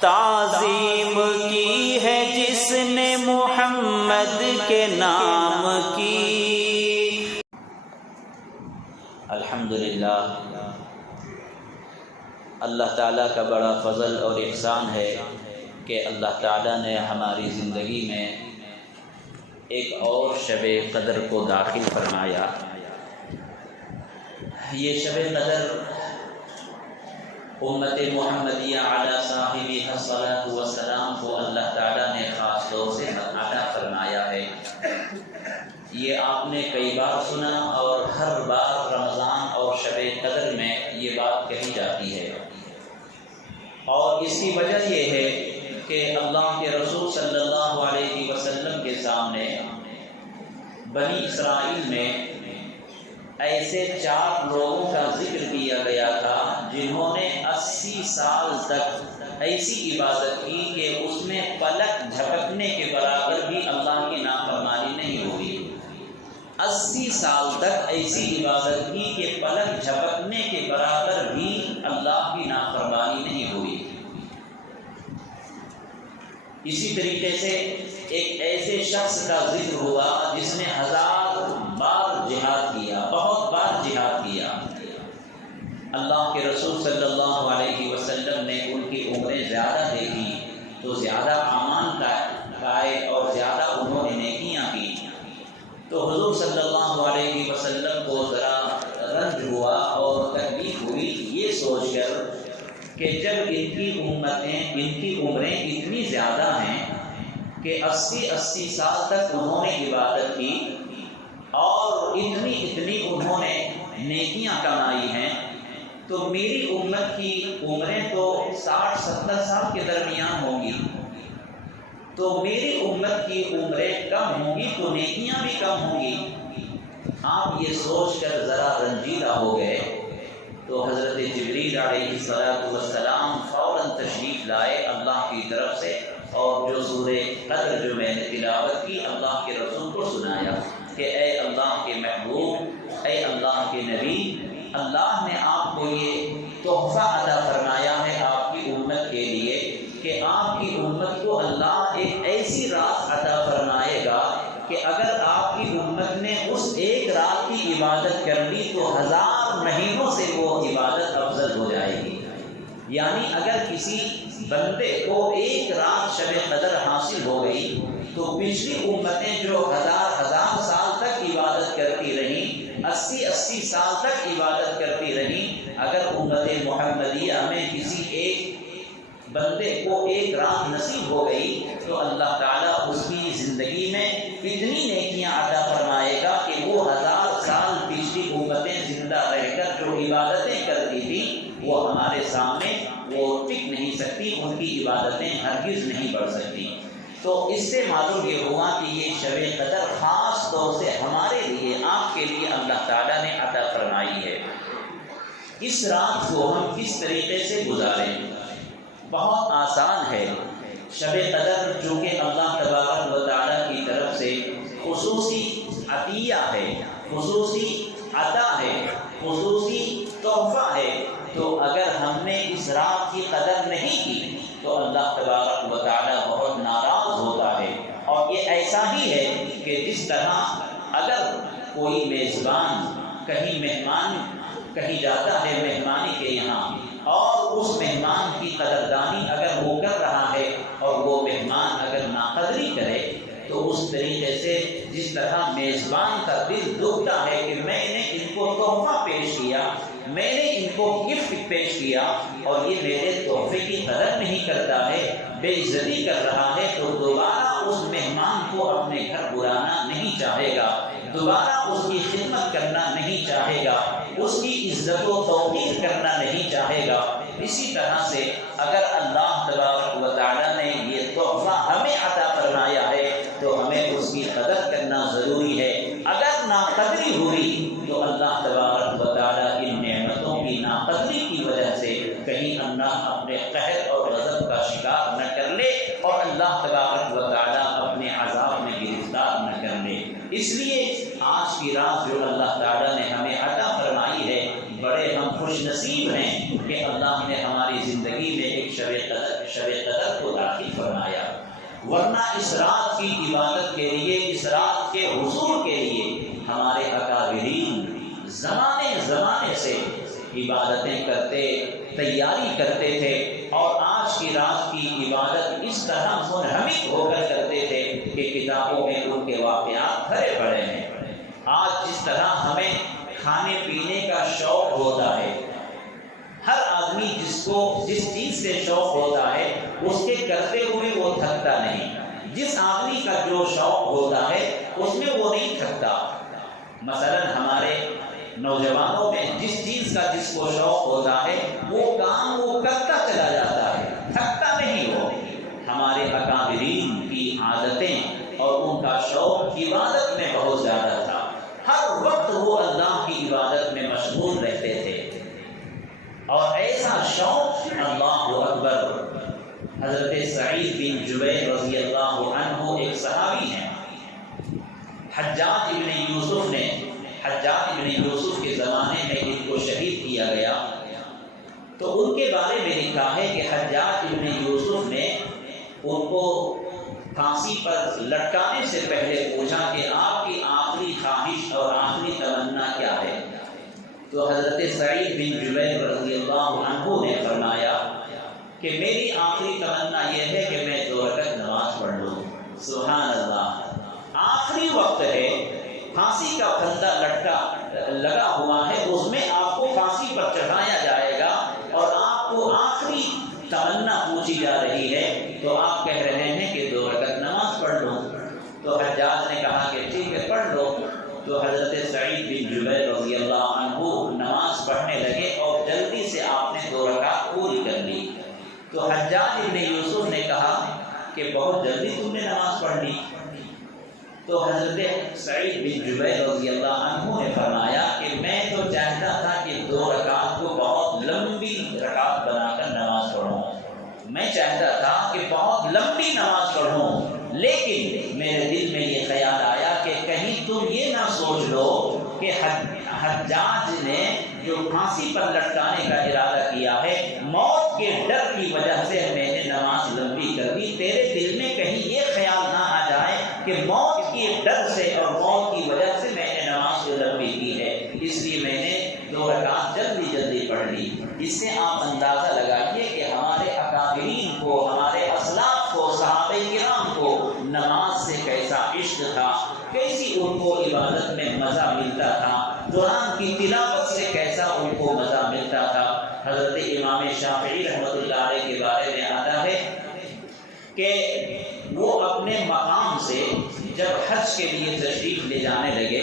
تعظیم کی ہے جس نے محمد کے نام کی۔ الحمدللہ، اللہ تعالیٰ کا بڑا فضل اور احسان ہے کہ اللہ تعالیٰ نے ہماری زندگی میں ایک اور شب قدر کو داخل فرمایا۔ یہ شب قدر امت محمدیہ علی صاحبہ الصلاۃ والسلام کو اللہ تعالیٰ نے خاص طور سے عطا فرمایا ہے۔ یہ آپ نے کئی بار سنا اور ہر بار رمضان اور شب قدر میں یہ بات کہی جاتی ہے، اور اس کی وجہ یہ ہے کہ اللہ کے رسول صلی اللہ علیہ وسلم کے سامنے بنی اسرائیل میں ایسے 4 لوگوں کا ذکر کیا گیا تھا جنہوں نے 80 سال تک ایسی عبادت کی کہ اس میں پلک جھپکنے کے برابر بھی اللہ کی نافرمانی نہیں ہوئی۔ 80 سال تک ایسی عبادت کی کہ پلک جھپکنے کے برابر بھی اللہ کی نافرمانی نہیں ہوئی۔ اسی طریقے سے ایک ایسے شخص کا ذکر ہوا جس نے 1000 بار جہاد کیا، بہت بار جہاد کیا۔ اللہ کے رسول صلی اللہ علیہ وسلم نے ان کی عمریں زیادہ دیکھی تو زیادہ امان پائے اور زیادہ انہوں نے نیکیاں کی، تو حضور صلی اللہ علیہ وسلم کو ذرا رنج ہوا اور تکلیف ہوئی یہ سوچ کر کہ جب ان کی عمریں اتنی زیادہ ہیں کہ 80 سال تک انہوں نے عبادت کی اور اتنی انہوں نے نیکیاں کمائی ہیں، تو میری امت کی عمریں تو 60-70 سال کے درمیان ہوں گی، تو میری امت کی عمریں کم ہوں گی تو نیکیاں بھی کم ہوں گی۔ آپ یہ سوچ کر ذرا رنجیدہ ہو گئے تو حضرت جبریل علیہ السلام فوراً تشریف لائے اللہ کی طرف سے، اور جو سورہ قدر جو میں نے تلاوت کی اللہ کے رسول کو سنایا کہ اے اللہ کے محبوب، اے اللہ کے نبی، اللہ نے آپ کو یہ تحفہ عطا فرمایا ہے آپ کی امت کے لیے کہ آپ کی امت کو اللہ ایک ایسی رات عطا فرمائے گا کہ اگر آپ کی امت نے اس ایک رات کی عبادت کر لی تو 1000 مہینوں سے وہ عبادت افضل ہو جائے گی۔ یعنی اگر کسی بندے کو ایک رات شب قدر حاصل ہو گئی تو پچھلی امتیں جو 1000 سال تک عبادت کرتی رہیں، 80 سال تک عبادت کرتی رہیں، اگر امت محمدیہ میں کسی ایک بندے کو ایک رات نصیب ہو گئی تو اللہ تعالیٰ اس کی زندگی میں اتنی نیکیاں عطا فرمائے گا کہ وہ 1000 سال پچھلی امتیں زندہ رہ کر جو عبادتیں کرتی تھیں وہ ہمارے سامنے وہ ٹک نہیں سکتی، ان کی عبادتیں ہرگز نہیں بڑھ سکتی۔ تو اس سے معلوم یہ ہوا کہ یہ شب قدر خاص طور سے ہمارے لیے، آپ کے لیے اللہ تعالیٰ نے عطا فرمائی ہے۔ اس رات کو ہم کس طریقے سے گزاریں؟ بہت آسان ہے۔ شب قدر چونکہ اللہ تبارک و تعالیٰ کی طرف سے خصوصی عطیہ ہے، خصوصی عطا ہے، خصوصی تحفہ ہے، تو اگر ہم نے اس رات کی قدر نہیں کی تو اللہ تبارک و تعالیٰ بہت ناراض ہوتا ہے۔ اور یہ ایسا ہی ہے کہ جس طرح اگر کوئی میزبان کہیں جاتا ہے مہمانی کے یہاں اور اس مہمان کی قدردانی اگر وہ کر رہا ہے اور وہ مہمان اگر ناقدری کرے تو اس طریقے سے جس طرح میزبان کا دل دکھتا ہے کہ میں نے ان کو تحفہ پیش کیا، میں نے ان کو گفٹ پیش کیا اور یہ میرے تحفے کی قدر نہیں کرتا ہے، بے عزتی کر رہا ہے، تو دوبارہ اس مہمان کو اپنے گھر بلانا نہیں چاہے گا، دوبارہ اس کی خدمت کرنا نہیں چاہے گا، اس کی عزت و توقیر کرنا نہیں چاہے گا۔ اسی طرح سے اگر اللہ تبارک و تعالیٰ نے یہ تحفہ ہمیں عطا فرمایا ہے تو ہمیں اس کی قدر کرنا ضروری ہے۔ اگر ناقدری ہوئی تو اللہ تبارک و تعالیٰ ان نعمتوں کی ناقدری کی وجہ سے کہیں اللہ اپنے قہر اور غضب کا شکار نہ کر لے اور اللہ تبارک و تعالیٰ اپنے عذاب میں گرفتار نہ کر لے۔ اس لیے آج کی رات جو اللہ تعالیٰ نے ہمیں عطا فرمائی ہے، بڑے ہم خوش نصیب ہیں کہ اللہ نے ہماری زندگی میں ایک شب قدر کو داخل فرمایا، ورنہ اس رات کی عبادت کے لیے، اس رات کے حصول کے لیے ہمارے اکابرین زمانے سے عبادتیں کرتے، تیاری کرتے تھے، اور آج کی رات کی عبادت اس طرح منہمک ہو کر کرتے تھے کہ کتابوں میں ان کے واقعات بھرے پڑے ہیں۔ آج جس طرح ہمیں کھانے پینے کا شوق ہوتا ہے، ہر آدمی جس چیز سے شوق ہوتا ہے اس کے کرتے ہوئے وہ تھکتا نہیں، جس آدمی کا جو شوق ہوتا ہے اس میں وہ نہیں تھکتا۔ مثلا ہمارے نوجوانوں میں جس چیز کا جس کو شوق ہوتا ہے وہ کام وہ کرتا چلا جاتا ہے، تھکتا نہیں وہ۔ ہمارے اکابرین کی عادتیں اور ان کا شوق عبادت میں بہت زیادہ تھا، ہر وقت وہ اللہ کی عبادت میں مشغول رہتے تھے، اور ایسا شوق اللہ اکبر۔ حضرت سعید بن جبیر رضی اللہ عنہ ایک صحابی ہیں، حجاج ابن یوسف کے زمانے میں ان کو شہید کیا گیا، تو ان کے بارے میں لکھا ہے کہ حجاج ابن یوسف نے ان کو پھانسی پر لٹکانے سے پہلے پوچھا کہ آپ کی آخری خواہش اور آخری تمنا کیا ہے؟ تو حضرت سعید بن جبیر رضی اللہ عنہ نے فرمایا کہ میری آخری تمنا یہ ہے کہ میں 2 رکعت نماز پڑھ لوں۔ سبحان اللہ، آخری وقت ہے، پھانسی کا پھندا لگا ہوا ہے، اس میں آپ کو پھانسی پر چڑھایا جائے گا اور آپ کو آخری تمنا پوچھی جا رہی ہے، تو آپ کہہ رہے ہیں کہ 2 رکعت نماز پڑھ لوں۔ تو حجاج نے کہا کہ ٹھیک ہے پڑھ لو۔ تو حضرت سعید بن جبیر رضی اللہ عنہ نماز پڑھنے لگے اور جلدی سے آپ نے 2 رکعت پوری کر لی۔ تو حجاج بن یوسف نے کہا کہ بہت جلدی تم نے نماز پڑھ لی۔ تو حضرت سعید بن جبیر رضی اللہ عنہ نے فرمایا کہ میں تو چاہتا تھا کہ 2 رکعت کو بہت لمبی رکعت بنا کر نماز پڑھوں، میں چاہتا تھا کہ بہت لمبی نماز پڑھوں، لیکن میرے دل میں یہ خیال آیا کہ کہیں تم یہ نہ سوچ لو کہ حجاج نے جو پھانسی پر لٹکانے کا ارادہ کیا ہے، موت کے ڈر کی وجہ سے میں نے نماز لمبی کر دی، تیرے دل میں کہیں یہ خیال نہ آ جائے کہ موت کے ڈر سے اور موت کی وجہ سے میں نے نماز لمبی کی ہے، اس لیے میں نے 2 رکعت جلدی پڑھ لی۔ اس سے آپ اندازہ لگائیے کہ ہمارے اکابرین کو، ہمارے اسلاف کو، صحابہ کرام کو نماز سے کیسا عشق تھا، کیسی ان کو عبادت میں مزہ ملتا تھا، قرآن کی تلاوت سے کیسا ان کو مزہ ملتا تھا۔ حضرت امام شافعی رحمۃ اللہ علیہ کے بارے میں آتا ہے کہ وہ اپنے مقام سے جب حج کے لیے تشریف لے جانے لگے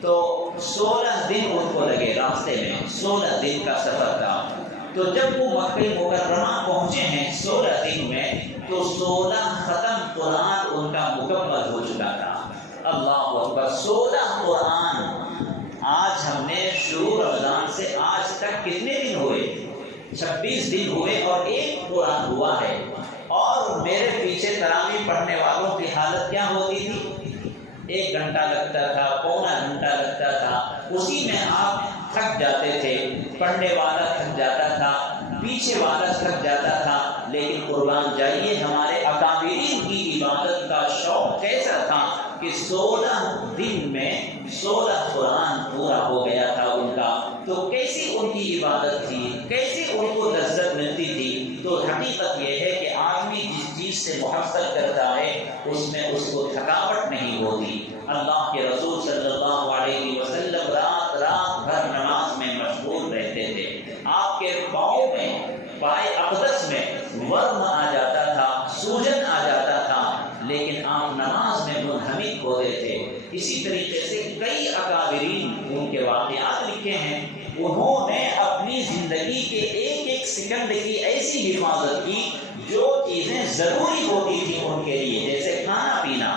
تو 16 دن ان کو لگے، راستے میں 16 دن کا سفر تھا۔ تو جب وہ مکہ مکرمہ پہنچے ہیں 16 دن میں، تو 16 ختم قرآن ان کا مکمل ہو چکا تھا۔ اللہ اکبر، 16 قرآن۔ آج ہم نے شروع رمضان سے آج تک کتنے دن ہوئے؟ 26 دن ہوئے اور 1 قرآن ہوا ہے۔ اور میرے پیچھے تراویح پڑھنے والوں کی حالت کیا ہوتی تھی؟ 1 گھنٹہ لگتا تھا، پونا گھنٹہ لگتا تھا، اسی میں آپ تھک جاتے تھے، پڑھنے والا تھک جاتا تھا، پیچھے والا تھک جاتا تھا۔ لیکن قربان جائیے ہمارے اکابرین کی عبادت کا شوق کیسا تھا کہ 16 دن میں 16 قرآن پورا ہو گیا تھا ان کا۔ تو کیسی ان کی عبادت تھی، کیسی ان کو لذت ملتی تھی۔ تو حقیقت یہ ہے کہ آدمی جس چیز سے محبت کرتا ہے اس میں اس کو تھکاوٹ نہیں ہوتی۔ اللہ کے رسول صلی اللہ علیہ وسلم رات بھر نماز میں مشغول رہتے تھے۔ آپ کے پاؤں میں، پائے اقدس میں ورم آ جاتا تھا، سوجن آ جاتا تھا، لیکن آپ نماز میں منہمک ہوتے تھے۔ اسی طریقے سے کئی اکابرین ان کے واقعات لکھے ہیں، انہوں نے اپنی زندگی کے ایک سیکنڈ کی ایسی حفاظت کی، جو چیزیں ضروری ہوتی تھیں ان کے لیے، جیسے کھانا پینا،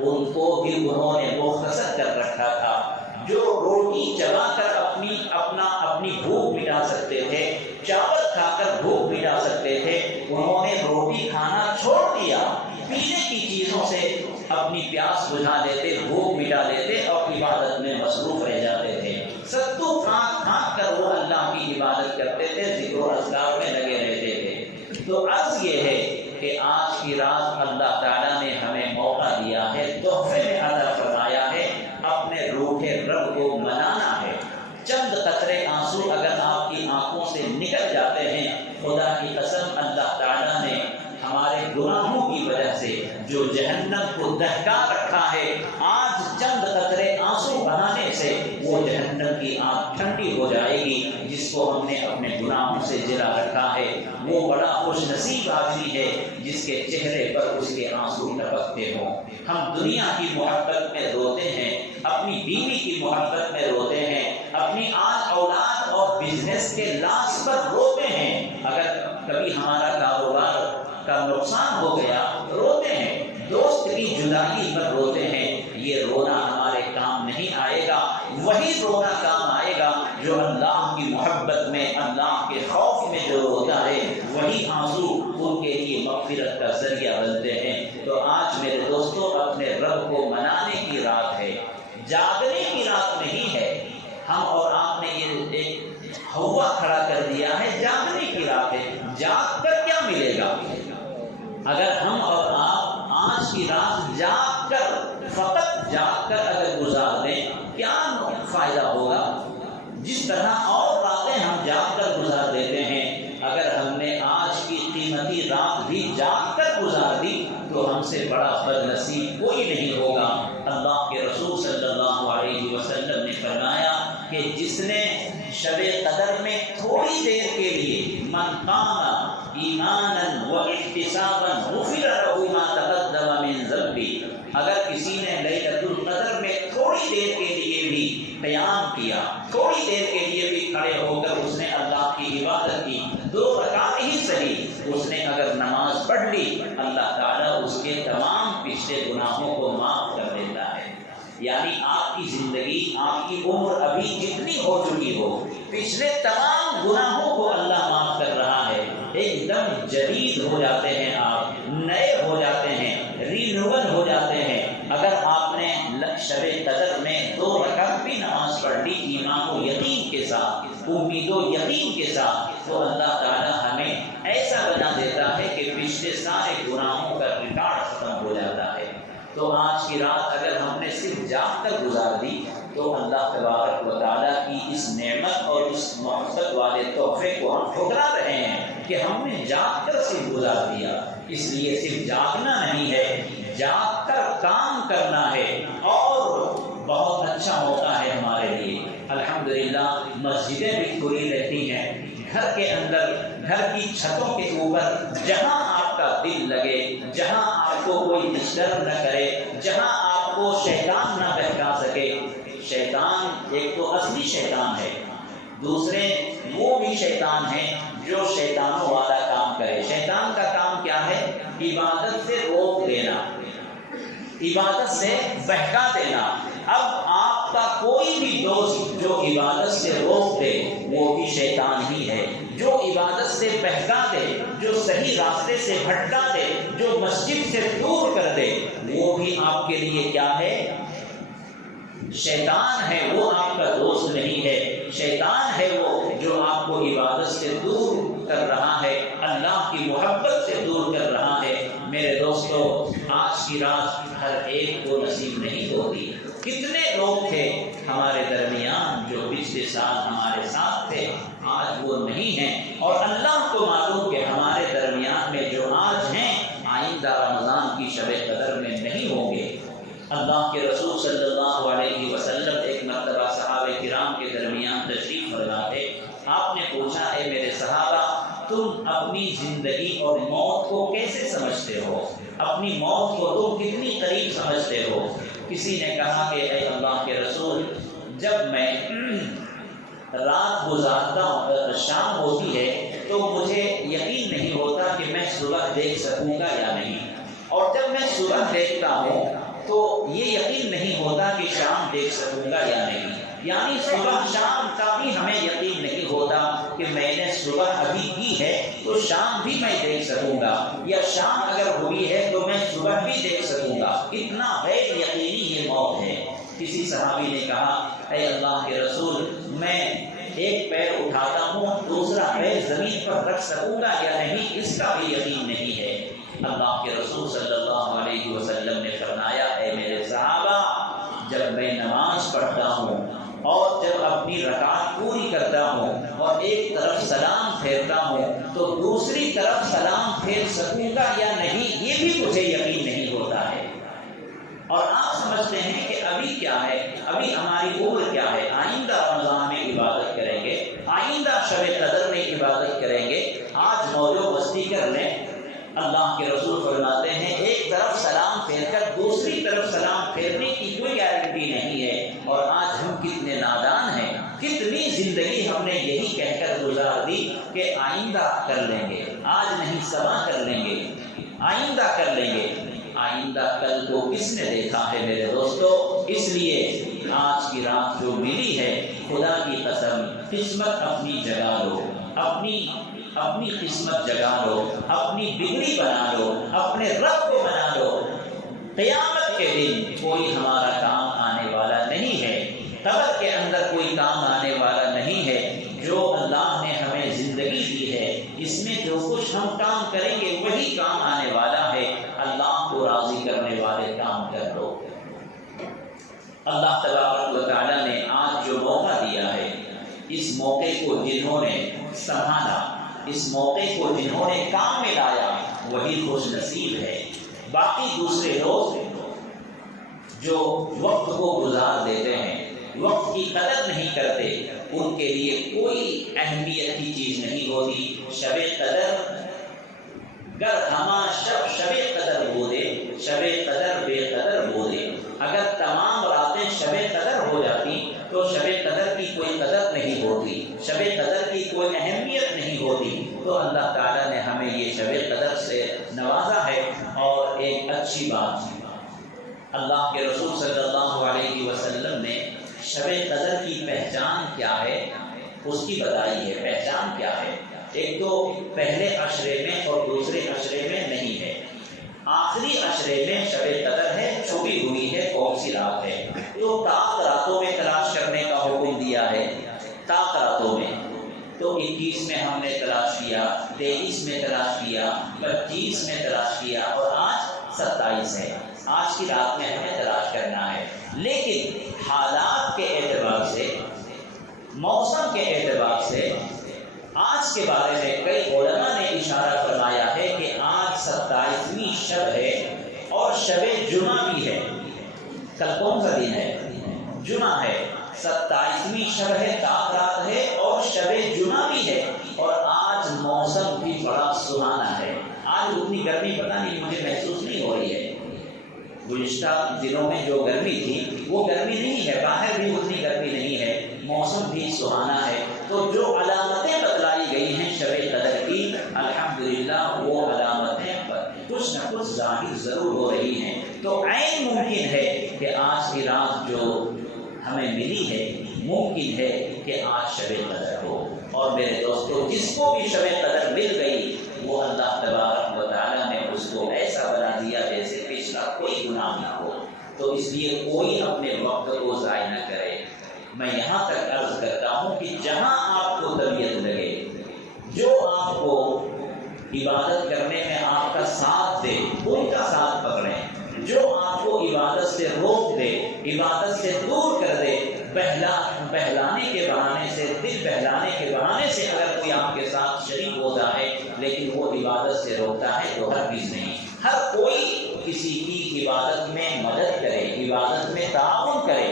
ان کو بھی انہوں نے مختصر کر رکھا تھا۔ جو روٹی چبا کر اپنی بھوک مٹا سکتے تھے، چاول کھا کر بھوک مٹا سکتے تھے، انہوں نے روٹی کھانا چھوڑ دیا، پینے کی چیزوں سے اپنی پیاس بجھا لیتے، بھوک مٹا لیتے اور عبادت میں مصروف رہ جاتے تھے۔ ستو کھا کر وہ اللہ کی عبادت کرتے تھے، ذکر و اذکار میں لگے رہتے تھے۔ تو عرض یہ ہے کہ آج کی رات اللہ تعالیٰ نے ہمیں موقع دیا ہے، تحفے میں عطا فرمایا ہے، اپنے روحے رب کو منانا ہے۔ چند قطرے آنسو اگر آپ کی آنکھوں سے نکل جاتے ہیں، خدا کی قسم اللہ تعالیٰ نے ہمارے گناہوں کی وجہ سے جو جہنم کو دہکا رکھا ہے، آج چند قطرے آنسو بہانے سے وہ جہنم کی آگ ٹھنڈی ہو جائے گی جس کو ہم نے اپنے گناہوں سے جلا رکھا ہے۔ وہ بڑا خوش نصیب آدمی ہے جس کے چہرے پر اس کے آنسو ٹپکتے ہوں۔ ہم دنیا کی محبت میں روتے ہیں، اپنی بیوی کی محبت میں روتے ہیں، اپنی آل اولاد اور بزنس کے لاس پر روتے ہیں، اگر کبھی ہمارا کاروبار کا نقصان ہو گیا روتے ہیں، دوست کی جدائی پر روتے ہیں۔ یہ رونا ہمارے کام نہیں آئے گا، وہی رونا کام آئے گا جو اللہ کی محبت میں، اللہ کے خوف میں جو روتا ہے، وہی آنسو ان کے لیے مغفرت کا ذریعہ بنتے ہیں۔ تو آج میرے دوستوں اپنے رب کو منانے کی رات ہے، جاگنے کی رات نہیں ہے۔ ہم اور آپ نے یہ ایک ہوا کھڑا کر دیا ہے، جاگنے کی رات ہے۔ جاگ کر کیا ملے گا؟ اگر ہم اور آپ آج کی رات جاگ کر، فقط جاگ کر اگر گزار دیں، کیا فائدہ ہوگا؟ جس طرح اور راتیں ہم جاگ کر گزار دیتے ہیں، اگر ہم نے آج کی قیمتی رات بھی جاگ کر گزار دی تو ہم سے بڑا بد نصیب کوئی نہیں ہوگا۔ اللہ کے رسول صلی اللہ علیہ وسلم نے فرمایا کہ جس نے شب قدر میں تھوڑی دیر کے لیے من قام ایمانا و احتسابا غفر له ما تقدم من ذنبه، اگر کسی نے لیلۃ القدر میں تھوڑی دیر کے لیے بھی قیام کیا، تھوڑی دیر کے لیے بھی کھڑے ہو کر اس نے اللہ کی عبادت کی، 2 رکعت ہی صحیح اس نے اگر نماز پڑھ لی، اللہ تعالیٰ اس کے تمام پچھلے گناہوں کو معاف کر دیتا ہے۔ یعنی آپ کی زندگی، آپ کی عمر ابھی جتنی ہو چکی ہو، پچھلے تمام گناہوں کو اللہ معاف کر رہا ہے۔ ایک دم جدید ہو جاتے ہیں، آپ نئے ہو جاتے ہیں، رینول ہو جاتے ہیں۔ اگر آپ نے شب قدر میں 2 رکعت بھی نماز پڑھ لی ایمان و یقین کے ساتھ، امید و یقین کے ساتھ، تو اللہ تعالیٰ ہمیں ایسا بنا دیتا ہے کہ پچھلے سارے گناہوں کا ریکارڈ ختم ہو جاتا ہے۔ تو آج کی رات اگر ہم نے صرف جاگ کر گزار دی تو اللہ تبارک و تعالیٰ کی اس نعمت اور اس محبت والے تحفے کو ہم ٹھکرا رہے ہیں کہ ہم نے جاگ کر صرف گزار دیا۔ اس لیے صرف جاگنا نہیں ہے، جاگ کر کام کرنا ہے، اور بہت اچھا موقع ہے ہمارے لیے۔ الحمدللہ مسجدیں بھی کھلی رہتی ہیں، گھر کے اندر، گھر کی چھتوں کے اوپر، جہاں آپ کا دل لگے، جہاں آپ کو کوئی ڈسٹرب نہ کرے، جہاں آپ کو شیطان نہ بہکا سکے۔ شیطان ایک تو اصلی شیطان ہے، دوسرے وہ بھی شیطان ہے جو شیطانوں والا کام کرے۔ شیطان کا کام کیا ہے؟ عبادت سے روک دینا، عبادت سے بہکا دینا۔ اب آپ کا کوئی بھی دوست جو عبادت سے روک دے وہ بھی شیطان ہی ہے، جو عبادت سے بہکا دے، جو صحیح راستے سے بھٹکا دے، جو مسجد سے دور کر دے، وہ بھی آپ کے لیے کیا ہے؟ شیطان ہے، وہ آپ کا دوست نہیں ہے۔ شیطان ہے وہ جو آپ کو عبادت سے دور کر رہا ہے، اللہ کی محبت سے دور کر رہا ہے۔ میرے دوستو، آج کی رات ہر ایک کو نصیب نہیں ہوتی۔ کتنے لوگ تھے ہمارے درمیان جو پچھلے سال ہمارے ساتھ تھے، آج وہ نہیں ہیں، اور اللہ کو معلوم کہ ہمارے درمیان میں جو آج ہیں آئندہ رمضان کی شب قدر میں نہیں ہوں گے۔ اللہ کے رسول صلی اللہ علیہ وسلم ایک مرتبہ صحابہ کرام کے درمیان تشریف فرما تھے۔ آپ نے پوچھا، اے میرے صحابہ، تم اپنی زندگی اور موت کو کیسے سمجھتے ہو؟ اپنی موت کو تم کتنی قریب سمجھتے ہو؟ کسی نے کہا کہ اے اللہ کے رسول، جب میں رات گزارتا ہوں، شام ہوتی ہے، تو مجھے یقین نہیں ہوتا کہ میں صبح دیکھ سکوں گا یا نہیں، اور جب میں صبح دیکھتا ہوں تو یہ یقین نہیں ہوتا کہ شام دیکھ سکوں گا یا نہیں۔ یعنی صبح شام کا بھی ہمیں یقین نہیں ہوتا کہ میں نے صبح ابھی کی ہے تو شام بھی میں دیکھ سکوں گا، یا شام اگر ہوئی ہے تو میں صبح بھی دیکھ سکوں گا۔ اتنا غیر یقینی یہ موت ہے۔ کسی صحابی نے کہا، اے اللہ کے رسول، میں ایک پیر اٹھاتا ہوں دوسرا پیر زمین پر رکھ سکوں گا یا نہیں، اس کا بھی یقین نہیں ہے۔ اللہ کے رسول صلی اللہ علیہ وسلم نے فرمایا، اے میرے صحابہ، جب میں نماز پڑھتا ہوں اور جب اپنی رکعت پوری کرتا ہوں اور ایک طرف سلام پھیرتا ہوں تو دوسری طرف سلام پھیر سکوں گا یا نہیں، یہ بھی مجھے یقین نہیں ہوتا ہے۔ اور آپ سمجھتے ہیں کہ ابھی کیا ہے، ابھی ہماری عمر کیا ہے، آئندہ رمضان میں عبادت کریں گے، آئندہ شب قدر میں عبادت کریں گے، آج موج و مستی کر لیں۔ اللہ کے رسول فرماتے ہیں ایک طرف سلام پھیر کر دوسری طرف سلام پھیرنے کی کوئی گارنٹی نہیں ہے۔ اور آج ہم کتنے نادان ہیں، کتنی زندگی ہم نے یہی کہہ کر گزار دی کہ آئندہ کر لیں گے، آج نہیں سبا کر لیں گے، آئندہ کر لیں گے۔ آئندہ کل کو کس نے دیکھا ہے میرے دوستو؟ اس لیے آج کی رات جو ملی ہے، خدا کی قسم قسمت اپنی جگہ لو، اپنی قسمت جگا لو، اپنی بگڑی بنا لو، اپنے رب کو بنا لو۔ قیامت کے دن کوئی ہمارا کام آنے والا نہیں ہے، قبر کے اندر کوئی کام آنے والا نہیں ہے۔ جو اللہ نے ہمیں زندگی دی ہے، اس میں جو کچھ ہم کام کریں گے وہی کام آنے والا ہے۔ اللہ کو راضی کرنے والے کام کر لو۔ اللہ تبارک و تعالیٰ نے آج جو موقع دیا ہے، اس موقع کو جنہوں نے سنبھالا، اس موقع کو جنہوں نے کام میں لایا، وہی خوش نصیب ہے۔ باقی دوسرے لوگ جو وقت کو گزار دیتے ہیں، وقت کی قدر نہیں کرتے، ان کے لیے کوئی اہمیت کی چیز نہیں ہوتی۔ شب قدر گر ہما شب قدر بودے، شب قدر بے قدر بودے۔ اگر تمام راتیں شب قدر ہو جاتی تو شب قدر کی کوئی قدر نہیں ہوتی، شب قدر کی کوئی اہمیت نہیں ہوتی۔ تو اللہ تعالیٰ نے ہمیں یہ شب قدر سے نوازا ہے۔ اور ایک اچھی بات، اللہ کے رسول صلی اللہ علیہ وسلم نے شب قدر کی پہچان کیا ہے اس کی بتائی ہے۔ پہچان کیا ہے؟ ایک تو پہلے عشرے میں اور دوسرے عشرے میں نہیں ہے، آخری عشرے میں شب قدر ہے، چھپی ہوئی ہے، کون سی رات ہے؟ تو تاک راتوں میں تلاش کرنے کا حکم دیا ہے، تاک راتوں میں۔ تو 21 میں ہم نے تلاش کیا، 23 میں تلاش کیا، 25 میں تلاش کیا، اور آج 27 ہے۔ آج کی رات میں ہمیں تلاش کرنا ہے۔ لیکن حالات کے اعتبار سے، موسم کے اعتبار سے آج کے بارے میں کئی علماء نے اشارہ فرمایا ہے کہ آج 27ویں شب ہے اور شب جمعہ بھی ہے۔ کل کون سا دن ہے؟ جمعہ ہے۔ 27ویں شب ہے، تاک رات ہے اور شب جمعہ بھی ہے، اور آج موسم بھی بڑا سہانا ہے۔ آج اتنی گرمی پتہ نہیں مجھے محسوس نہیں ہو رہی ہے۔ گزشتہ دنوں میں جو گرمی تھی وہ گرمی نہیں ہے، باہر بھی اتنی گرمی نہیں ہے، موسم بھی سہانا ہے۔ تو جو علامتیں بتلائی گئی ہیں شب قدر کی، الحمدللہ وہ علامتیں پر کچھ نہ کچھ ظاہر ضرور ہو رہی ہیں۔ تو عین ممکن ہے کہ آج کی رات جو ہمیں ملی ہے، ممکن ہے کہ آج شب قدر ہو۔ اور میرے دوستو، جس کو بھی شب قدر مل گئی وہ اللہ تبارک و تعالیٰ نے اس کو ایسا بنا دیا جیسے پچھلا کوئی گناہ نہ ہو۔ تو اس لیے کوئی اپنے وقت کو ضائع نہ کرے۔ میں یہاں تک عرض کرتا ہوں کہ جہاں آپ کو طبیعت لگے، جو آپ کو عبادت کرنے میں آپ کا ساتھ دے، ان کا ساتھ پکڑیں۔ جو آپ کو عبادت سے روک دے، عبادت سے دور کر دے، بہلانے کے بہانے سے، دل بہلانے کے بہانے سے اگر کوئی آپ کے ساتھ شریک ہوتا ہے لیکن وہ عبادت سے روکتا ہے تو ہرگز نہیں۔ ہر کوئی کسی کی عبادت میں مدد کرے، عبادت میں تعاون کرے،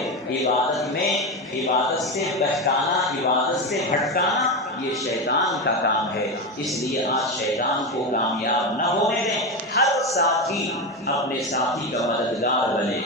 عبادت سے بہکانا، عبادت سے بھٹکانا یہ شیطان کا کام ہے۔ اس لیے آج شیطان کو کامیاب نہ ہونے دیں۔ ہر ساتھی اپنے ساتھی کا مددگار بنے۔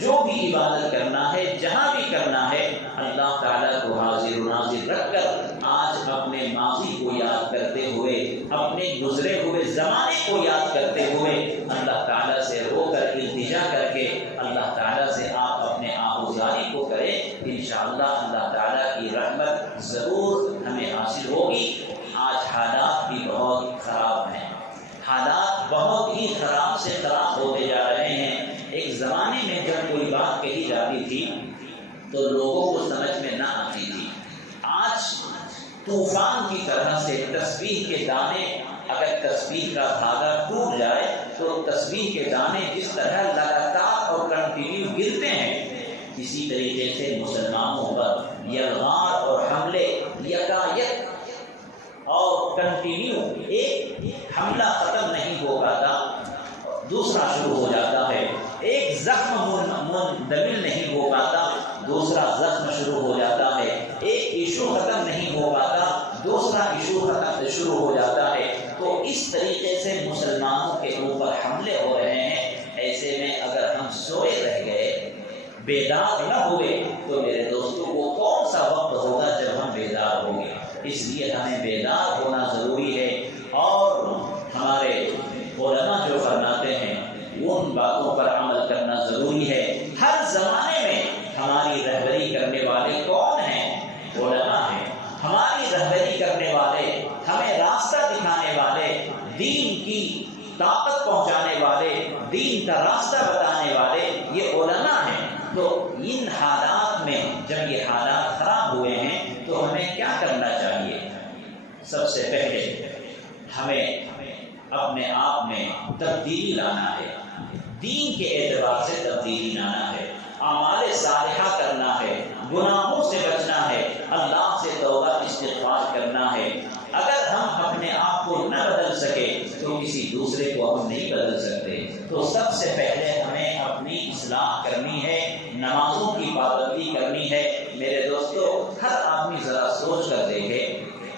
جو بھی عبادت کرنا ہے، جہاں بھی کرنا ہے، اللہ تعالیٰ کو حاضر و ناظر رکھ کر آج اپنے ماضی کو یاد کرتے ہوئے، اپنے گزرے ہوئے زمانے کو یاد کرتے ہوئے اللہ تعالیٰ سے رو کر التجا کر کے اللہ تعالیٰ سے آپ اپنے آہوزاری کو کریں۔ انشاءاللہ اللہ تعالیٰ کی رحمت ضرور ہمیں حاصل ہوگی۔ آج حالات بھی بہت خراب ہیں، حالات بہت ہی خراب سے خراب ہوتے جا رہے ہیں۔ ایک زمانے میں جب کوئی بات کہی جاتی تھی تو لوگوں کو سمجھ میں نہ آتی تھی۔ آج آج طوفان کی طرح سے تسبیح کے دانے، اگر تسبیح کا دھاگا ٹوٹ جائے تو تسبیح کے دانے جس طرح لگاتار اور کنٹینیو گرتے ہیں، اسی طریقے سے مسلمانوں پر یلغار اور حملے یکایک اور کنٹینیو، ایک حملہ ختم نہیں ہو پاتا دوسرا شروع ہو جاتا ہے، ایک زخم مندمل نہیں ہو پاتا دوسرا زخم شروع ہو جاتا ہے، ایک ایشو ختم نہیں ہو پاتا دوسرا ایشو ختم شروع ہو جاتا ہے۔ تو اس طریقے سے مسلمانوں کے اوپر حملے ہو رہے ہیں۔ ایسے میں اگر ہم سوئے رہ گئے، بیدار نہ ہوئے، تو میرے دوستوں وہ کون سا وقت ہوگا جب ہم بیدار ہوں گے؟ اس لیے ہمیں بیدار ہونا ضروری ہے، اور ہمارے علماء جو فرماتے ہیں ان باتوں پر عمل کرنا ضروری ہے۔ ہر زمانے میں ہماری رہبری کرنے والے کون ہیں؟ علماء ہیں۔ ہماری رہبری کرنے والے، ہمیں راستہ دکھانے والے، دین کی طاقت پہنچانے والے، دین کا راستہ بتانے والے یہ علماء ہیں۔ تو ان حالات میں جب یہ حالات خراب ہوئے ہیں تو ہمیں کیا کرنا چاہیے؟ سب سے پہلے ہمیں اپنے آپ میں تبدیلی لانا ہے، دین کے اعتبار سے تبدیلی لانا ہے، اعمال صالحہ کرنا ہے، گناہوں سے بچنا ہے، اللہ سے توبہ استغفار کرنا ہے۔ اگر ہم اپنے آپ کو نہ بدل سکے تو کسی دوسرے کو ہم نہیں بدل سکتے۔ تو سب سے پہلے ہمیں اپنی اصلاح کرنی ہے، نمازوں کی پابندی کرنی ہے۔ میرے دوستو، ہر آدمی ذرا سوچ کر دیکھے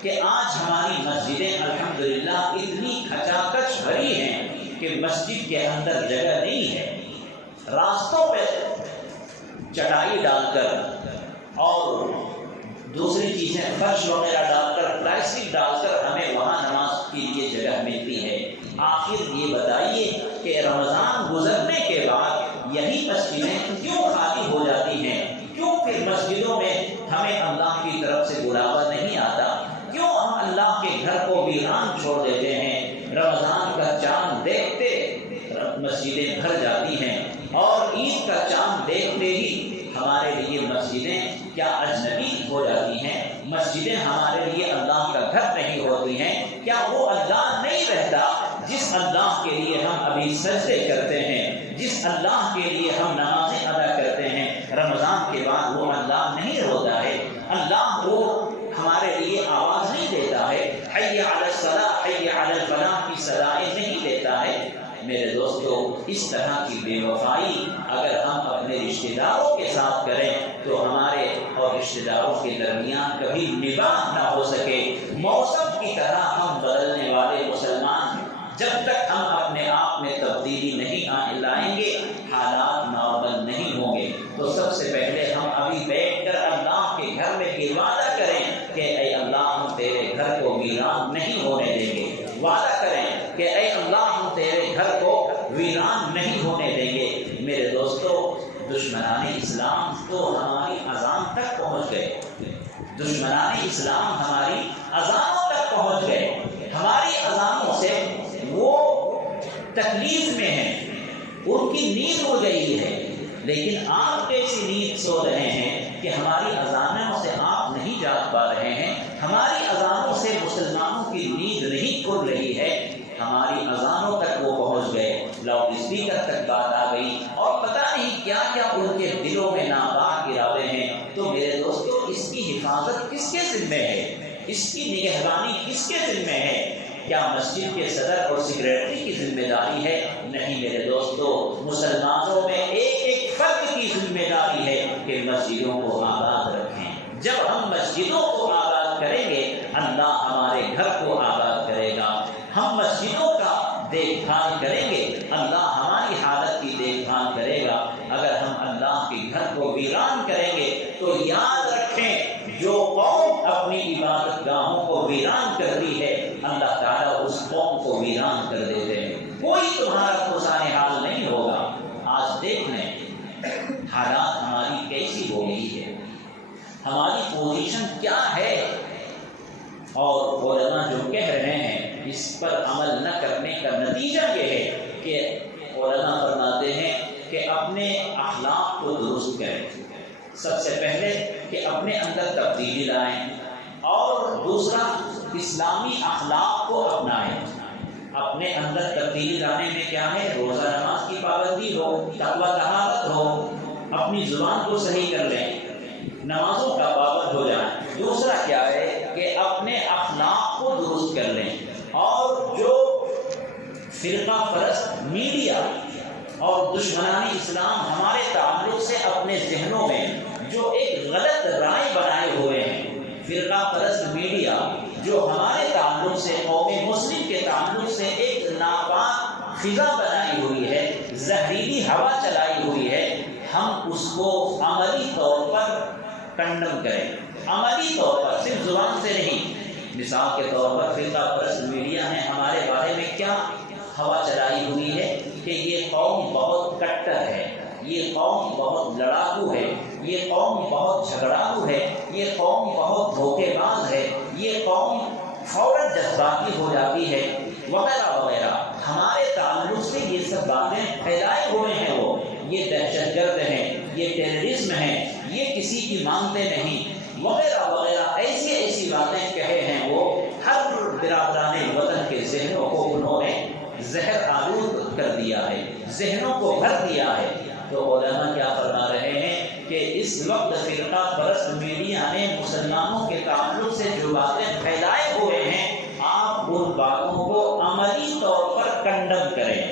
کہ آج ہماری مسجدیں الحمدللہ اتنی کھچاکچ بھری ہیں کہ مسجد کے اندر جگہ نہیں ہے، راستوں پہ چٹائی ڈال کر اور دوسری چیزیں فرش وغیرہ ڈال کر، پلاسٹک ڈال کر ہمیں وہاں نماز کے لیے جگہ ملتی ہے۔ آخر یہ بتائیے کہ رمضان گزرنے کے بعد یہی مسجدیں کیوں خالی ہو جاتی ہیں؟ کیوں پھر مسجدوں میں ہمیں اللہ کی طرف سے بلاوا نہیں آتا؟ کیوں ہم اللہ کے گھر کو ویران چھوڑ دیتے ہیں؟ رمضان کا چاند دیکھتے مسجدیں بھر جاتی ہیں، اور عید کا چاند دیکھتے ہی ہمارے لیے مسجدیں کیا اجنبی ہو جاتی ہیں؟ مسجدیں ہمارے لیے اللہ کا گھر نہیں ہوتی ہیں؟ کیا وہ اللہ نہیں رہتا جس اللہ کے لیے ہم ابھی سجدے کرتے ہیں، جس اللہ کے لیے ہم نمازیں ادا کرتے ہیں؟ رمضان کے بعد وہ اللہ نہیں ہوتا ہے؟ اللہ وہ ہمارے لیے آواز نہیں دیتا ہے، حی علی الصلاۃ حی علی الفلاح کی صدائیں نہیں دیتا ہے؟ میرے دوستو، اس طرح کی بے وفائی اگر ہم اپنے رشتہ داروں کے ساتھ کریں تو ہمارے اور رشتہ داروں کے درمیان کبھی نباہ نہ ہو سکے۔ موسم کی طرح ہم بدلنے والے مسلمان، جب تک ہم اپنے آپ میں تبدیلی نہیں لائیں گے، حالات نارمل نہیں ہوں گے۔ تو سب سے پہلے ہم ابھی بیٹھ کر اللہ کے گھر میں یہ وعدہ کریں کہ اے اللہ، ہم تیرے گھر کو ویران نہیں ہونے دیں گے۔ وعدہ کریں کہ اے اللہ، ہم تیرے گھر کو ویران نہیں ہونے دیں گے۔ میرے دوستو، دشمنان اسلام تو ہماری اذان تک پہنچ گئے، دشمنان اسلام ہماری اذانوں تک پہنچ گئے، ہماری اذانوں سے وہ تکلیف میں ہیں، ان کی نیند ہو گئی ہے۔ لیکن آپ کیسی نیند سو رہے ہیں کہ ہماری اذانوں سے آپ نہیں جاگ پا رہے ہیں، ہماری اذانوں سے مسلمانوں کی نیند نہیں کھل رہی ہے، ہماری اذانوں تک وہ پہنچ گئے، لاؤڈ اسپیکر تک بات آ گئی، اور پتہ نہیں کیا کیا ان کے دلوں میں ناپاک ارادے ہیں۔ تو میرے دوستو، اس کی حفاظت کس کے ذمہ ہے؟ اس کی نگہبانی کس کے ذمہ ہے؟ کیا مسجد کے صدر اور سیکریٹری کی ذمہ داری ہے؟ نہیں میرے دوستو، مسلمانوں میں ایک ایک فرد کی ذمہ داری ہے کہ مسجدوں کو آباد رکھیں۔ جب ہم مسجدوں کو آباد کریں گے، اللہ ہمارے گھر کو آباد کرے گا۔ ہم مسجدوں کا دیکھ بھال کریں گے، اللہ ہماری حالت کی دیکھ بھال کرے گا۔ اگر ہم اللہ کے گھر کو ویران کریں گے تو یاد رکھیں، جو قوم اپنی عبادت گاہوں کو ویران کرتی ہے، اللہ تعالیٰ اس قوم کو ویران کر دیتے ہیں۔ کوئی تمہارا خزانہ حال نہیں ہوگا۔ آج دیکھ لیں حالات ہماری کیسی ہو گئی ہے، ہماری پوزیشن کیا ہے، اور علماء جو کہہ رہے ہیں اس پر عمل نہ کرنے کا نتیجہ یہ ہے کہ علماء فرماتے ہیں کہ اپنے اخلاق کو درست کریں۔ سب سے پہلے کہ اپنے اندر تبدیلی لائیں، اور دوسرا اسلامی اخلاق کو اپنائیں. اپنے اندر تبدیلی لانے میں کیا ہے؟ روزہ نماز کی پابندی ہو، تقویٰ طہارت ہو، اپنی زبان کو صحیح کر لیں، نمازوں کا پابند ہو جائیں. دوسرا کیا ہے کہ اپنے اخلاق کو درست کر لیں. اور جو فرقہ پرست میڈیا اور دشمنانی اسلام ہمارے تعلق سے اپنے ذہنوں میں جو ایک غلط رائے بنائے ہوئے ہیں، فرقہ پرست میڈیا جو ہمارے تعلق سے، قوم مسلم کے تعلق سے ایک ناپاک فضا بنائی ہوئی ہے، زہریلی ہوا چلائی ہوئی ہے، ہم اس کو عملی طور پر کنڈم کریں. عملی طور پر، صرف زبان سے نہیں. مثال کے طور پر فرقہ پرست میڈیا نے ہمارے بارے میں کیا ہوا چلائی ہوئی ہے کہ یہ قوم بہت کٹر ہے، یہ قوم بہت لڑاکو ہے، یہ قوم بہت جھگڑالو ہے، یہ قوم بہت دھوکے باز ہے، یہ قوم فوراً جذباتی ہو جاتی ہے، وغیرہ وغیرہ. ہمارے تعلق سے یہ سب باتیں پھیلائے ہوئے ہیں. وہ یہ دہشت گرد ہیں، یہ ٹیررزم ہیں، یہ کسی کی مانتے نہیں، وغیرہ وغیرہ ایسی باتیں کہے ہیں. وہ ہر برادران وطن کے ذہنوں کو انہوں نے زہر آلود کر دیا ہے، ذہنوں کو بھر دیا ہے. تو علماء کیا فرما رہے ہیں کہ اس وقت فرقہ پرست میڈیا نے مسلمانوں کے تعلق سے جو باتیں پھیلائے ہوئے ہیں، آپ ان باتوں کو عملی طور پر کنڈم کریں.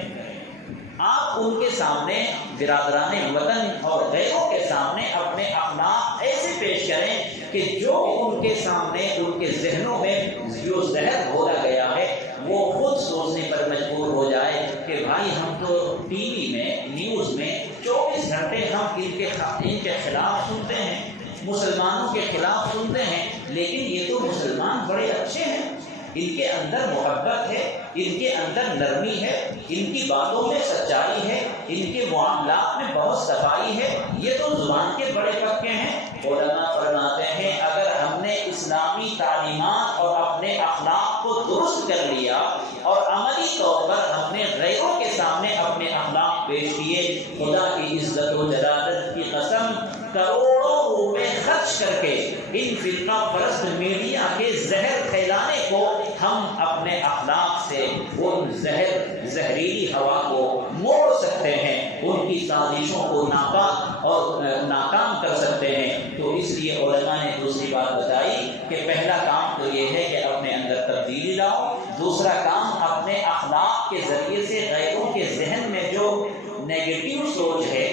آپ ان کے سامنے، برادران وطن اور غیروں کے سامنے اپنے اخلاق ایسے پیش کریں کہ جو ان کے سامنے، ان کے ذہنوں میں جو زہر گھولا گیا ہے وہ خود سوچنے پر مجبور ہو جائے کہ بھائی ہم تو ٹی وی میں، نیوز میں 24 گھنٹے ہم ان کے خلاف سنتے ہیں، مسلمانوں کے خلاف سنتے ہیں، لیکن یہ تو مسلمان بڑے اچھے ہیں، ان کے اندر محبت ہے، ان کے اندر نرمی ہے، ان کی باتوں میں سچائی ہے، ان کے معاملات میں بہت صفائی ہے، یہ تو زبان کے بڑے پکے ہیں. علماء فرماتے ہیں اگر ہم نے اسلامی تعلیمات اور اپنے اخلاق کو درست کر لیا اور عملی طور پر ہم نے غیروں کے سامنے اپنے اخلاق پیش کیے، خدا کی عزت و جلالت کی قسم کروڑوں روپے خرچ کر کے ان فرقہ پرست میڈیا کے زہر پھیلانے کو ہم اپنے اخلاق سے ان زہریلی ہوا کو موڑ سکتے ہیں، ان کی سازشوں کو ناکام کر سکتے ہیں. تو اس لیے علماء نے دوسری بات بتائی کہ پہلا کام تو یہ ہے کہ اپنے اندر تبدیلی لاؤ. دوسرا کام اپنے اخلاق کے ذریعے سے غیروں کے ذہن میں جو نیگیٹو سوچ ہے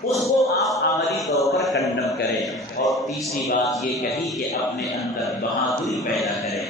اس کو آپ عملی طور پر کنڈم کریں. اور تیسری بات یہ کہی کہ اپنے اندر بہادری پیدا کریں،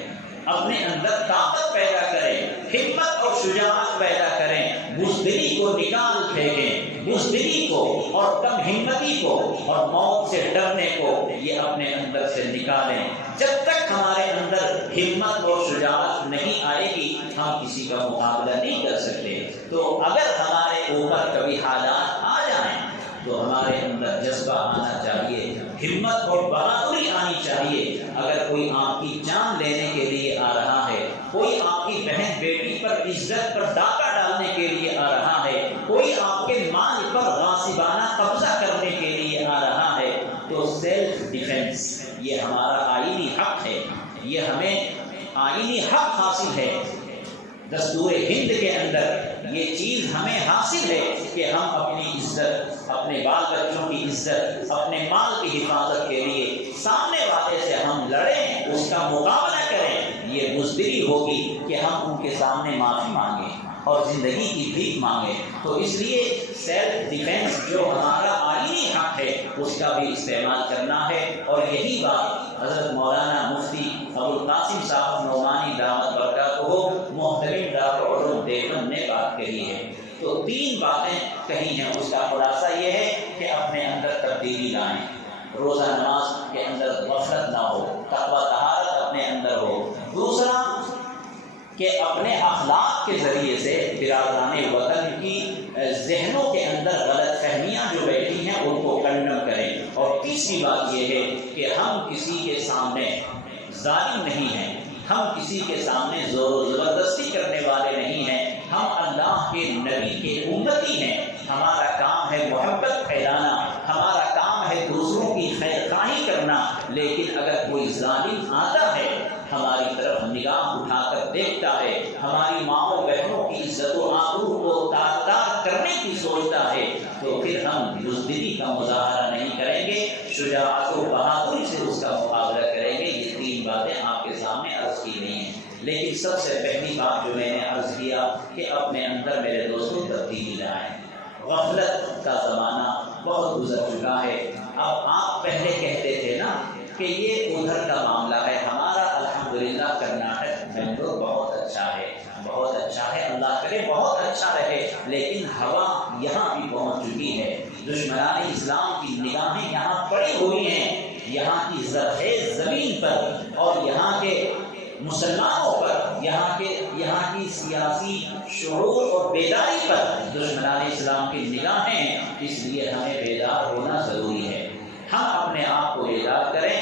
اپنے اندر طاقت پیدا کریں، ہمت اور شجاعت پیدا کریں، بزدلی کو نکال پھینکیں، بزدلی کو اور کم ہمتی کو اور موت سے ڈرنے کو یہ اپنے اندر سے نکالیں. جب تک ہمارے اندر ہمت اور شجاعت نہیں آئے گی ہم کسی کا مقابلہ نہیں کر سکتے. تو اگر ہمارے اوپر کبھی حالات آ جائیں تو ہمارے اندر جذبہ آنا چاہیے، ہمت اور بہادری آنی چاہیے. اگر کوئی آپ کی جان لینے کے لیے آ رہا ہے، کوئی آپ کی بہن بیٹی پر عزت پر ڈاکہ ڈالنے کے لیے آ رہا ہے، کوئی آپ کے مال پر غاصبانہ قبضہ کرنے کے لیے آ رہا ہے، تو سیلف ڈیفنس یہ ہمارا آئینی حق ہے، یہ ہمیں آئینی حق حاصل ہے. دستور ہند کے اندر یہ چیز ہمیں حاصل ہے کہ ہم اپنی عزت، اپنے بال بچوں کی عزت، اپنے مال کی حفاظت کے لیے سامنے والے سے ہم لڑیں، اس کا مقابلہ کریں. یہ بزدلی ہوگی کہ ہم ان کے سامنے معافی مانگیں اور زندگی کی بھیک مانگیں. تو اس لیے سیلف ڈیفینس جو ہمارا آئینی حق ہے اس کا بھی استعمال کرنا ہے. اور یہی بات حضرت مولانا مفتی ابوالقاسم صاحب نعمانی دامت برکاتہ محترم دارالعلوم دیوبند نے بات کہی ہے. تو 3 باتیں کہی ہیں، اس کا خلاصہ یہ ہے کہ اپنے اندر تبدیلی لائیں، روزہ نماز کے اندر غفلت نہ ہو، تقویٰ طہارت اپنے اندر ہو. دوسرا کہ اپنے اخلاق کے ذریعے سے برادران وطن کی ذہنوں کے اندر غلط فہمیاں جو بیٹھی ہیں ان کو کنڈم کریں. اور تیسری بات یہ ہے کہ ہم کسی کے سامنے ظالم نہیں ہیں، ہم کسی کے سامنے زور و زبردستی کرنے والے نہیں ہیں، ہم اللہ کے نبی کے امتی ہیں. ہمارا کام ہے محبت پھیلانا، ہمارا کام ہے دوسروں کی خیر خواہی کرنا. لیکن اگر کوئی ظالم آ ہماری ماؤں بہنوں کی عزت و آبرو کو تار کرنے کی سوچتا ہے تو پھر ہم بزدلی کا مظاہرہ نہیں کریں گے، شجاعت و بہادری سے اس کا مقابلہ کریں گے۔ یہ تین باتیں آپ کے سامنے عرض کی گئی ہیں، لیکن سب سے پہلی بات جو میں نے عرض کیا کہ اپنے اندر میرے دوستوں تبدیلی لائیں۔ غفلت کا زمانہ بہت گزر چکا ہے۔ اب آپ پہلے کہتے تھے نا کہ یہ ادھر کا معاملہ ہے، ہمارا الحمدللہ کرناٹک بنگلور بہت اچھا ہے، بہت اچھا ہے، اللہ کرے بہت اچھا رہے، لیکن ہوا یہاں بھی پہنچ چکی ہے۔ دشمنان اسلام کی نگاہیں یہاں پڑی ہوئی ہیں، یہاں کی زرخیز زمین پر اور یہاں کے مسلمانوں پر، یہاں کی سیاسی شعور اور بیداری پر دشمنان اسلام کی نگاہیں ہیں۔ اس لیے ہمیں بیدار ہونا ضروری ہے۔ ہم اپنے آپ کو بیدار کریں،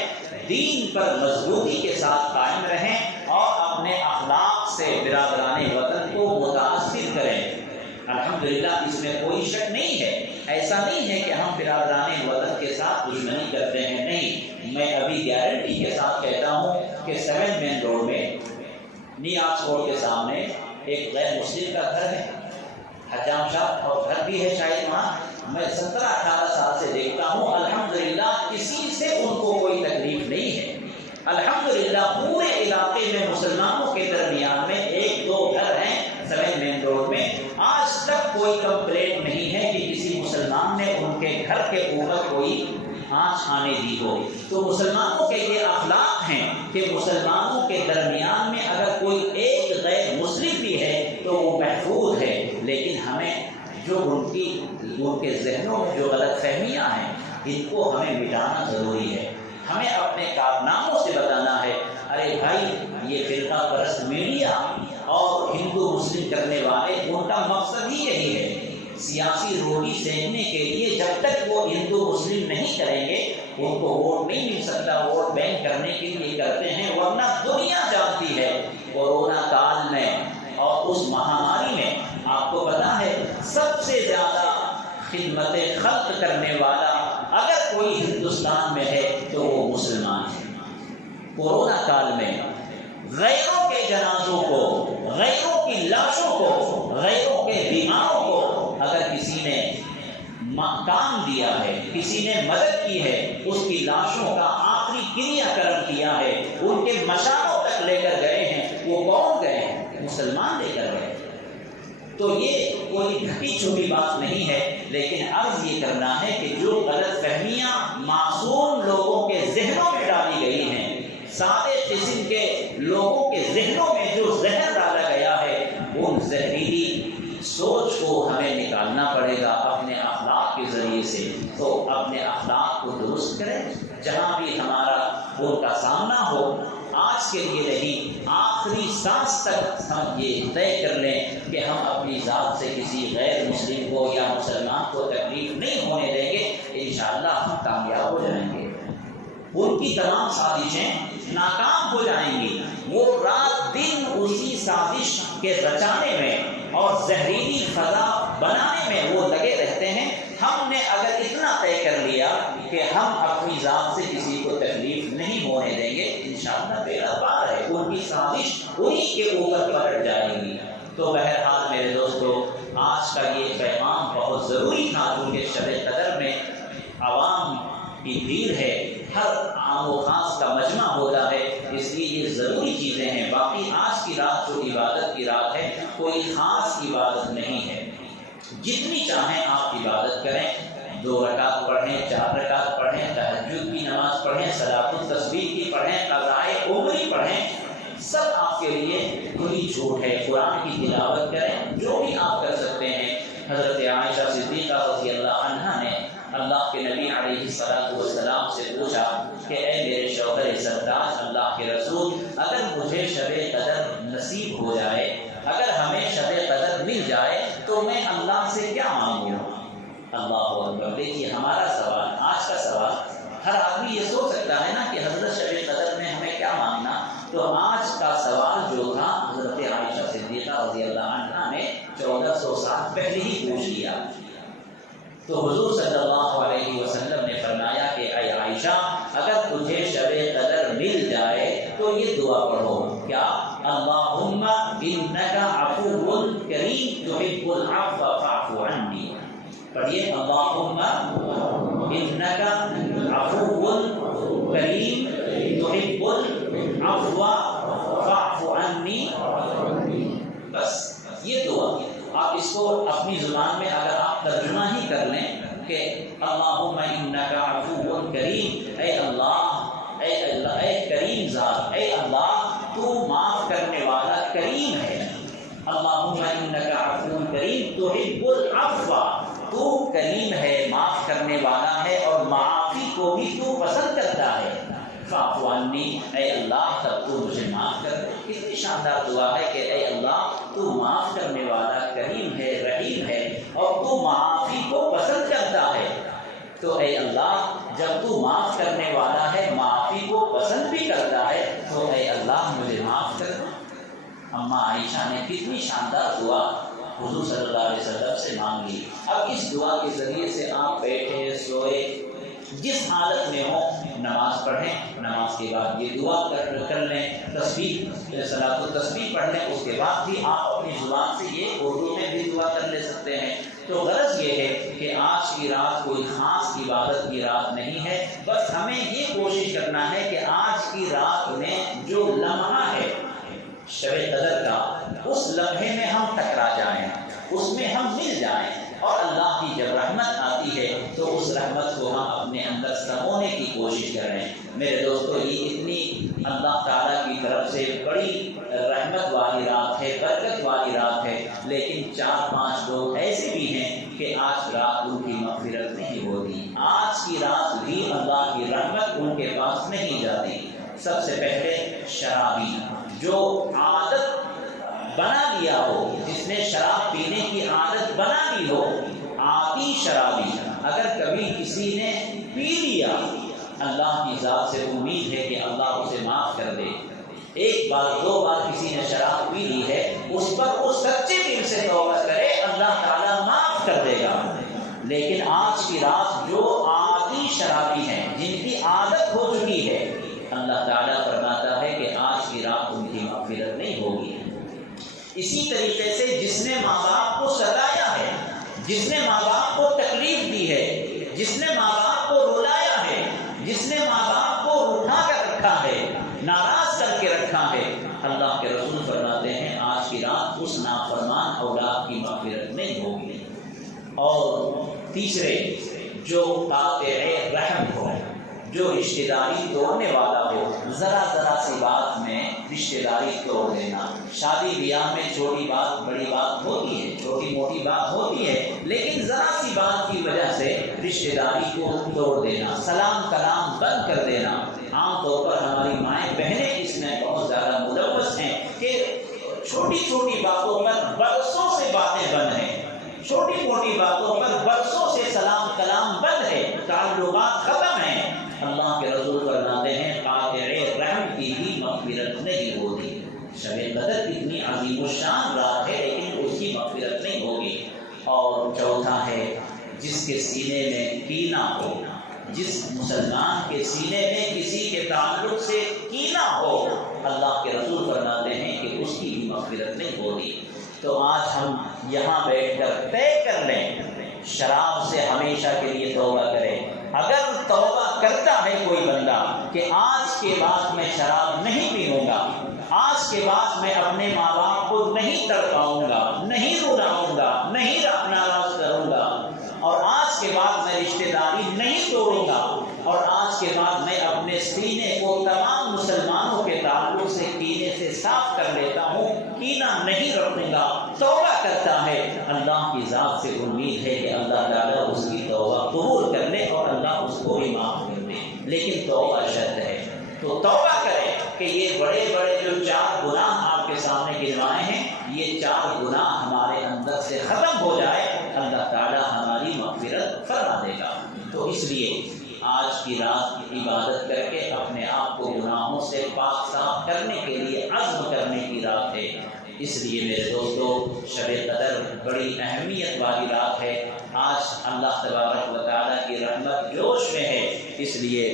دین پر مضبوطی کے ساتھ قائم رہیں اور اپنے اخلاق سے برادران وطن کو متاثر کریں۔ الحمدللہ اس میں کوئی شک نہیں ہے، ایسا نہیں ہے کہ ہم برادران وطن کے ساتھ دشمنی کرتے ہیں، نہیں، میں ابھی گارنٹی کے ساتھ کہتا ہوں کہ 7 مین روڈ میں نیاز کوٹ کے سامنے ایک غیر مسلم کا گھر ہے، حجام شاہ، اور گھر بھی ہے شاید وہاں، میں 17-18 سال سے دیکھتا ہوں، الحمدللہ کسی سے ان کو کوئی تکلیف نہیں ہے۔ الحمدللہ پورے علاقے میں مسلمانوں کے درمیان میں 1-2 گھر ہیں 7 مین روڈ میں، آج تک کوئی کمپلینٹ نہیں ہے کہ کسی مسلمان نے ان کے گھر کے اوپر کوئی آنچ آنے دی ہو۔ تو مسلمانوں کے یہ اخلاق ہیں کہ مسلمانوں کے درمیان میں اگر کوئی ایک غیر مسلم بھی ہے تو وہ محفوظ ہے، لیکن ہمیں جو ان کے ذہنوں میں جو غلط فہمیاں ہیں ان کو ہمیں مٹانا ضروری ہے۔ ہمیں اپنے کارناموں سے بتانا ہے، ارے بھائی یہ فرقہ پرست میڈیا اور ہندو مسلم کرنے والے ان کا مقصد ہی یہی ہے، سیاسی روٹی سینکنے کے لیے جب تک وہ ہندو مسلم نہیں کریں گے ان کو ووٹ نہیں مل سکتا، ووٹ بینک کرنے کے لیے کرتے ہیں، ورنہ دنیا جانتی ہے کورونا کال میں اور اس مہاماری میں آپ کو پتا ہے سب سے زیادہ خدمت خلق کرنے والا اگر کوئی ہندوستان میں ہے تو وہ مسلمان ہے۔ کورونا کال میں غیروں کے جنازوں کو، غیروں کی لاشوں کو، غیروں کے بیماروں کو اگر کسی نے کام دیا ہے، کسی نے مدد کی ہے، اس کی لاشوں کا آخری کریا کرم کیا ہے، ان کے مشانوں تک لے کر گئے ہیں، وہ کون گئے ہیں؟ مسلمان لے کر گئے۔ تو یہ کوئی گھٹی چھوٹی بات نہیں ہے، لیکن عرض یہ کرنا ہے کہ جو غلط فہمیاں معصوم لوگوں کے ذہنوں میں ڈالی گئی ہیں، سادے قسم کے لوگوں کے ذہنوں میں جو زہر ڈالا گیا ہے، ان زہریلی سوچ کو ہمیں نکالنا پڑے گا اپنے اخلاق کے ذریعے سے۔ تو اپنے اخلاق کو درست کریں، جہاں بھی ہمارا ان کا سامنا ہو، آج کے لیے نہیں آخری سانس تک ہم یہ طے کر لیں کہ ہم اپنی ذات سے کسی غیر مسلم کو یا مسلمان کو تکلیف نہیں ہونے دیں گے، انشاءاللہ ہم کامیاب ہو جائیں گے۔ ان کی تمام سازشیں ناکام ہو جائیں گی، وہ رات دن اسی سازش کے رچانے میں اور زہریلی فضا بنانے میں وہ لگے رہتے ہیں۔ ہم نے اگر اتنا طے کر لیا کہ ہم اپنی ذات سے کسی کو تکلیف نہیں ہونے دیں گے، انشاءاللہ بیڑا پار ہے، ان کی سازش انہی کے اوپر پلٹ جائے گی۔ تو بہرحال میرے دوستو، آج کا یہ پیغام بہت ضروری تھا، کیونکہ شب قدر میں عوام کی بھیڑ ہے، ہر عام و خاص کا مجمع ہوتا ہے، اس لیے یہ ضروری چیزیں ہیں۔ باقی آج کی رات جو عبادت کی رات ہے، کوئی خاص عبادت نہیں ہے، جتنی چاہیں آپ عبادت کریں، 2 رکعت پڑھیں، 4 رکعت پڑھیں، تہجد کی نماز پڑھیں، صلاۃ التسبیح کی پڑھیں، قضائے عمری پڑھیں، سب آپ کے لیے کھلی چھوٹ ہے۔ قرآن کی تلاوت کریں، جو بھی آپ کر سکتے ہیں۔ حضرت عائشہ صدیقہ رضی اللہ عنہا نے اللہ کے نبی علیہ السلام سے پوچھا کہ اے میرے شوہر سردار اللہ کے رسول، اگر مجھے شب قدر نصیب ہو جائے، اگر ہمیں شب قدر مل جائے تو میں اللہ سے کیا مانگوں؟ اللہ اکبر۔ دیکھیے ہمارا سوال، آج کا سوال، ہر آدمی یہ سوچ سکتا ہے نا کہ حضرت شب قدر میں ہمیں کیا مانگنا، تو آج کا سوال جو تھا حضرت عائشہ صدیقہ رضی اللہ عنہا نے 1400 سال پہلے ہی پوچھ لیا۔ تو حضور صلی اللہ علیہ وسلم نے فرمایا کہ اے عائشہ، اگر تجھے شب قدر مل جائے تو یہ دعا پڑھو، کیا اللہم انک عفو کریم تحب العفو فاعف عنی. پڑھیے اللہم انک عفو کریم تحب العفو فاعف عنی. بس یہ دعا آپ اس کو اپنی زبان میں اگر آپ ترجمہ ہی کر لیں کہ اللہم انک عفو کریم، اے اللہ، اے کریم ذات، اے اللہ تو معاف کرنے والا کریم ہے. اللہم انک عفو کریم تحب العفو، تو کریم ہے، معاف کرنے والا ہے اور معافی کو بھی تو پسند کرتا ہے. فاعف عنی، اے اللہ تب تو مجھے معاف کر دے. کتنی شاندار دعا ہے کہ اے اللہ تو معاف کرنے والا کریم ہے، رحیم ہے اور تو معافی کو پسند کرتا ہے. تو اے اللہ جب تو معاف کرنے والا ہے، معافی کو پسند بھی کرتا ہے، تو اے اللہ مجھے معاف کر دے. اماں عائشہ نے کتنی شاندار دعا حضور صلی اللہ علیہ وسلم سے مانگی. اب اس دعا کے ذریعے سے آپ بیٹھے سوئے جس حالت میں ہو نماز پڑھیں، نماز کے بعد یہ دعا کر لیں، تسبیح صلاۃ التسبیح پڑھ لیں. اس کے بعد بھی آپ اپنی زبان سے یہ اردو میں بھی دعا کر لے سکتے ہیں. تو غرض یہ ہے کہ آج کی رات کوئی خاص عبادت کی رات نہیں ہے، بس ہمیں یہ کوشش کرنا ہے کہ آج کی رات میں جو لمحہ ہے شب قدر کا، اس لمحے میں ہم ٹکرا جائیں، اس میں ہم مل جائیں، اور اللہ کی جب رحمت آتی ہے تو اس رحمت کو ہم اپنے اندر سمونے کی کوشش کریں. میرے دوستو یہ اتنی اللہ تعالیٰ کی طرف سے بڑی رحمت والی رات ہے، برکت والی رات ہے، لیکن 4-5 لوگ ایسے بھی ہیں کہ آج رات ان کی مغفرت نہیں ہوتی، آج کی رات بھی اللہ کی رحمت ان کے پاس نہیں جاتی. سب سے پہلے شرابی، جو عادت بنا لیا ہو، جس نے شراب پینے کی عادت بنا لی ہو، عادی شرابی، اگر کبھی کسی نے پی لیا، اللہ کی ذات سے امید ہے کہ اللہ اسے معاف کر دے. 1 بار 2 بار کسی نے شراب پی لی ہے، اس پر اس سچے دل سے توبہ کرے، اللہ تعالیٰ معاف کر دے گا. لیکن آج کی رات جو عادی شرابی ہیں، جن کی عادت ہو چکی ہے، اللہ تعالیٰ فرماتا ہے کہ آج کی رات ان کی مغفرت نہیں ہوگی. اسی طریقے سے جس نے ماں باپ کو ستایا ہے، جس نے ماں باپ کو تکلیف دی ہے، جس نے ماں باپ کو رلایا ہے، جس نے ماں باپ کو اٹھا کر رکھا ہے، ناراض کر کے رکھا ہے، اللہ کے رسول فرماتے ہیں آج کی رات اس نافرمان اولاد کی مغفرت نہیں ہوگی. اور تیسرے، جو قاطع رحم ہو، جو رشتہ داری توڑنے والا ہو، ذرا سی بات میں رشتہ داری توڑ دینا. شادی بیاہ میں چھوٹی بات بڑی بات ہوتی ہے، چھوٹی موٹی بات ہوتی ہے، لیکن ذرا سی بات کی وجہ سے رشتہ داری کو توڑ دینا، سلام کلام بند کر دینا. عام طور پر ہماری مائیں بہنیں اس میں بہت زیادہ ملوث ہیں کہ چھوٹی چھوٹی باتوں پر برسوں سے باتیں بند ہیں، چھوٹی موٹی باتوں پر برسوں سے سلام کلام بند ہے، تعلقات ختم ہیں. اللہ کے رسول فرماتے ہیں قاطع رحم کی بھی مغفرت نہیں ہوگی. شب قدر اتنی عظیم الشان رات ہے، لیکن اس کی مغفرت نہیں ہوگی. اور چوتھا ہے جس کے سینے میں کینہ ہو، جس مسلمان کے سینے میں کسی کے تعلق سے کینہ ہو، اللہ کے رسول فرماتے ہیں کہ اس کی بھی مغفرت نہیں ہوگی. تو آج ہم یہاں بیٹھ کر طے کر لیں، شراب سے ہمیشہ کے لیے توبہ کریں. اگر توبہ کرتا ہے کوئی بندہ کہ آج کے بعد میں شراب نہیں پیوں گا، آج کے بعد میں اپنے ماں باپ کو نہیں تڑپاؤں گا، نہیں رلاؤں گا، نہیں ناراض کروں گا، اور آج کے بعد میں رشتہ داری نہیں توڑوں گا، اور آج کے بعد میں اپنے سینے کو تمام مسلمانوں کے تعلق سے کینے سے صاف کر لیتا ہوں، کینہ نہیں رکھوں گا، توبہ کرتا ہے، اللہ کی ذات سے امید ہے کہ اللہ تعالیٰ اس کی توبہ قبول کر لے اور اللہ اس کو بھی معاف کر دے. لیکن توبہ شرط ہے. تو توبہ کریں کہ یہ بڑے بڑے جو 4 گناہ آپ کے سامنے گنوائے ہیں، یہ 4 گناہ ہمارے اندر سے ختم ہو جائے، اللہ تعالیٰ ہماری مغفرت فرما دے گا. تو اس لیے آج کی رات عبادت کر کے اپنے آپ کو گناہوں سے پاک صاف کرنے کے لیے عزم کرنے کی رات ہے. اس لیے میرے دوستو شب قدر بڑی اہمیت والی رات ہے. آج اللہ تبارک و تعالیٰ کی رحمت جوش میں ہے، اس لیے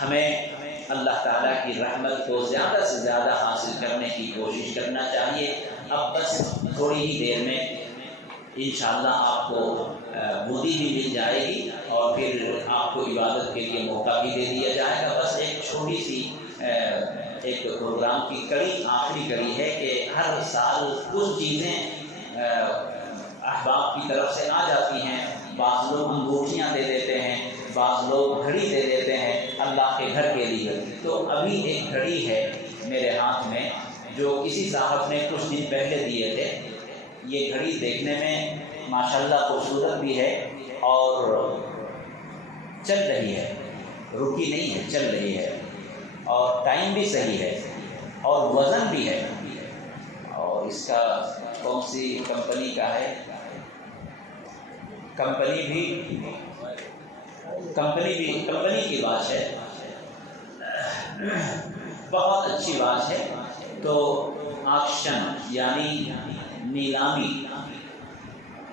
ہمیں اللہ تعالیٰ کی رحمت کو زیادہ سے زیادہ حاصل کرنے کی کوشش کرنا چاہیے۔ اب بس تھوڑی ہی دیر میں انشاءاللہ آپ کو بودی بھی مل جائے گی اور پھر آپ کو عبادت کے لیے موقع بھی دے دیا جائے گا۔ بس ایک چھوٹی سی ایک پروگرام کی کڑی، آخری کڑی ہے کہ ہر سال کچھ چیزیں احباب کی طرف سے آ جاتی ہیں۔ بعض لوگ انگوٹھیاں دے دیتے ہیں، بعض لوگ گھڑی دے دیتے ہیں اللہ کے گھر کے لیے۔ تو ابھی ایک گھڑی ہے میرے ہاتھ میں جو کسی صاحب نے کچھ دن پہلے دیے تھے۔ یہ گھڑی دیکھنے میں ماشاءاللہ خوبصورت بھی ہے اور چل رہی ہے، رکی نہیں ہے، چل رہی ہے، اور ٹائم بھی صحیح ہے اور وزن بھی ہے۔ اور اس کا کون سی کمپنی کا ہے؟ کمپنی کی واچ ہے، بہت اچھی واچ ہے۔ تو آکشن یعنی نیلامی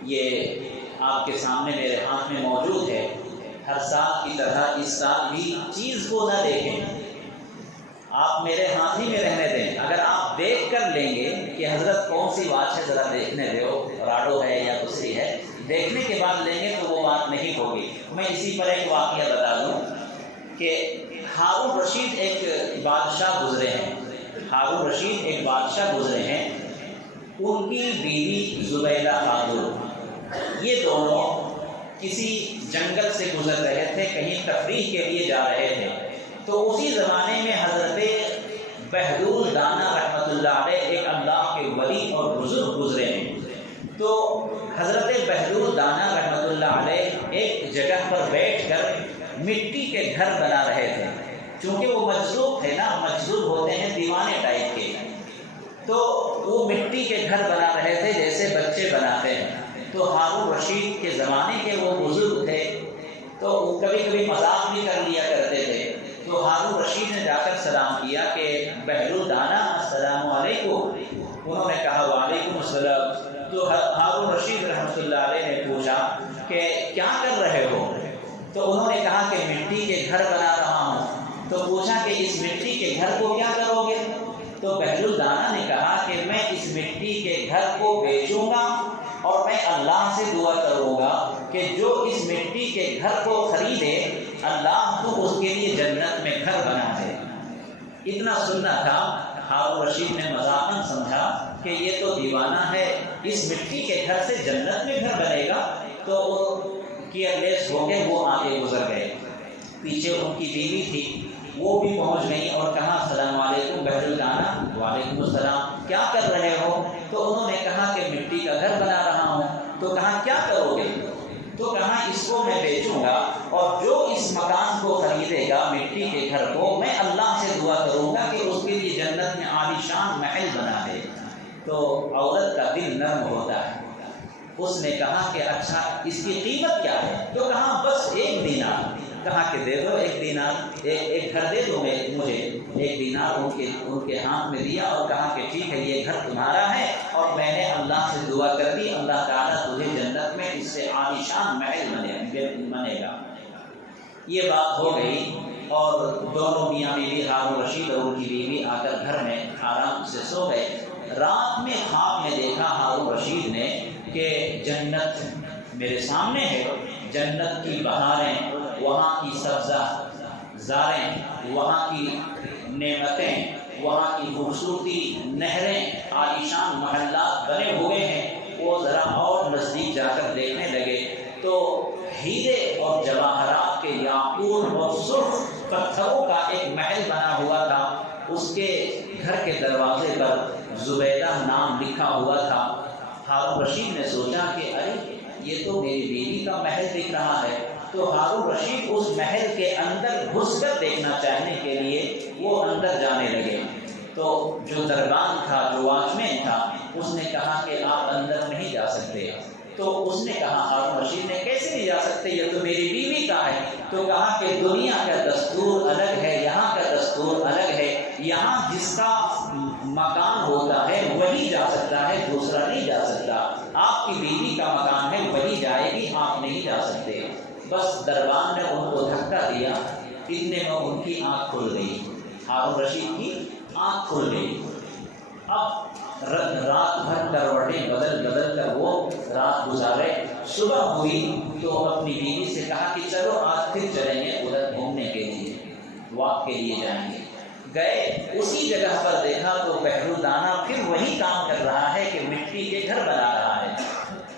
یہ آپ کے سامنے میرے ہاتھ میں موجود ہے۔ ہر سال کی طرح اس سال بھی چیز کو نہ دیکھیں، آپ میرے ہاتھ ہی میں رہنے دیں۔ اگر آپ دیکھ کر لیں گے کہ حضرت کون سی واچ ہے ذرا دیکھنے دو، راڈو ہے یا دوسری ہے، دیکھنے کے بعد لیں گے تو وہ بات نہیں ہوگی۔ میں اسی پر ایک واقعہ بتا دوں کہ ہارون رشید ایک بادشاہ گزرے ہیں، ہارون رشید ایک بادشاہ گزرے ہیں، ان کی بیوی زبیدہ خاتون، یہ دونوں کسی جنگل سے گزر رہے تھے، کہیں تفریح کے لیے جا رہے تھے۔ تو اسی زمانے میں حضرت بہدول دانا رحمۃ اللہ علیہ ایک اللہ کے ولی اور بزرگ گزرے ہیں۔ تو حضرت بہدول دانا رحمۃ اللہ علیہ ایک جگہ پر بیٹھ کر مٹی کے گھر بنا رہے تھے، چونکہ وہ مجذوب تھے نا، مجذوب ہوتے ہیں دیوانے ٹائپ کے، تو وہ مٹی کے گھر بنا رہے تھے جیسے بچے بناتے ہیں۔ تو ہارون رشید کے زمانے کے وہ بزرگ تھے، تو کبھی کبھی مذاق بھی کر لیا کرتے تھے۔ تو ہارون رشید نے جا کر سلام کیا کہ بہدول دانا السلام علیکم۔ انہوں نے کہا وعلیکم السلام۔ تو ہارون رشید رحمۃ اللہ علیہ نے پوچھا کہ کیا کر رہے ہو؟ تو انہوں نے کہا کہ مٹی کے گھر بنا رہا ہوں۔ تو پوچھا کہ اس مٹی کے گھر کو کیا کرو گے؟ تو بہدول دانا نے کہا کہ میں اس مٹی کے گھر کو بیچوں گا اور میں اللہ سے دعا کروں گا کہ جو اس مٹی کے گھر کو خریدے اللہ تو اس کے لیے جنت میں گھر بنا دے۔ اتنا سننا تھا، ہارون رشید نے مذاقاً سمجھا کہ یہ تو دیوانہ ہے، اس مٹی کے گھر سے جنت میں گھر بنے گا۔ تو کیئرلیس ہو کے وہ آگے گزر گئے۔ پیچھے ان کی بیوی تھی، وہ بھی پہنچ گئی اور کہا السلام علیکم بہدول دانا۔ وعلیکم السلام، کیا کر رہے ہو؟ تو انہوں نے کہا کہ مٹی کا گھر بنا رہا ہوں۔ تو کہا کیا کرو گے؟ تو کہا اس کو میں بیچوں گا اور جو اس مکان کو خریدے گا مٹی کے گھر کو، میں اللہ سے دعا کروں گا کہ اس کے لیے جنت میں عالی شان محل بنا دے۔ تو عورت کا دل نرم ہوتا ہے، اس نے کہا کہ اچھا اس کی قیمت کیا ہے؟ تو کہا بس 1 دینار۔ کہا کہ دے دو 1 دینار، ایک گھر دے دو مجھے۔ 1 دینار ان کے ہاتھ میں دیا اور کہا کہ ٹھیک ہے یہ گھر تمہارا ہے اور میں نے اللہ سے دعا کر دی، اللہ تعالیٰ تجھے جنت میں اس سے عالی شان محل بنے گا۔ یہ بات ہو گئی اور دونوں میاں بیوی ہارون رشید اور ان کی بیوی آ کر گھر میں آرام سے سو گئے۔ رات میں خواب میں دیکھا ہارون رشید نے کہ جنت میرے سامنے ہے، جنت کی بہاریں، وہاں کی سبزہ زاریں، وہاں کی نعمتیں، وہاں کی خوبصورتی نہریں، عالیشان محلات بنے ہوئے ہیں۔ وہ ذرا اور نزدیک جا کر دیکھنے لگے تو ہیرے اور جواہرات کے یاقوت اور سرخ پتھروں کا ایک محل بنا ہوا تھا۔ اس کے گھر کے دروازے پر زبیدہ نام لکھا ہوا تھا۔ ہارون رشید نے سوچا کہ ارے یہ تو میری بیوی کا محل دکھ رہا ہے۔ تو ہارون رشید اس محل کے اندر گھس کر دیکھنا چاہنے کے لیے وہ اندر جانے لگے۔ تو جو دربان تھا، جو واچ مین تھا، اس نے کہا کہ آپ اندر نہیں جا سکتے۔ تو اس نے کہا ہارون رشید نے کیسے نہیں جا سکتے، یہ تو میری بیوی کا ہے۔ تو کہا کہ دنیا کا دستور الگ ہے، یہاں کا دستور الگ ہے، یہاں جس کا مکان ہوتا ہے وہی جا سکتا ہے، دوسرا نہیں جا سکتا۔ آپ کی بیوی کا مکان ہے وہی جائے گی، آپ نہیں جا سکتے۔ بس دربان نے ان کو دھکا دیا اتنے میں ان کی آنکھ کھل گئی، ہارون رشید کی آنکھ کھل گئی۔ اب رات بھر کروٹیں بدل بدل کر وہ رات گزارے، صبح ہوئی تو اپنی بیوی سے کہا کہ چلو آج پھر چلیں گے ادھر گھومنے کے لیے، واک کے لیے جائیں گے۔ گئے، اسی جگہ پر دیکھا تو بحر الدانہ پھر وہی کام کر رہا ہے کہ مٹی کے گھر بنا رہا ہے۔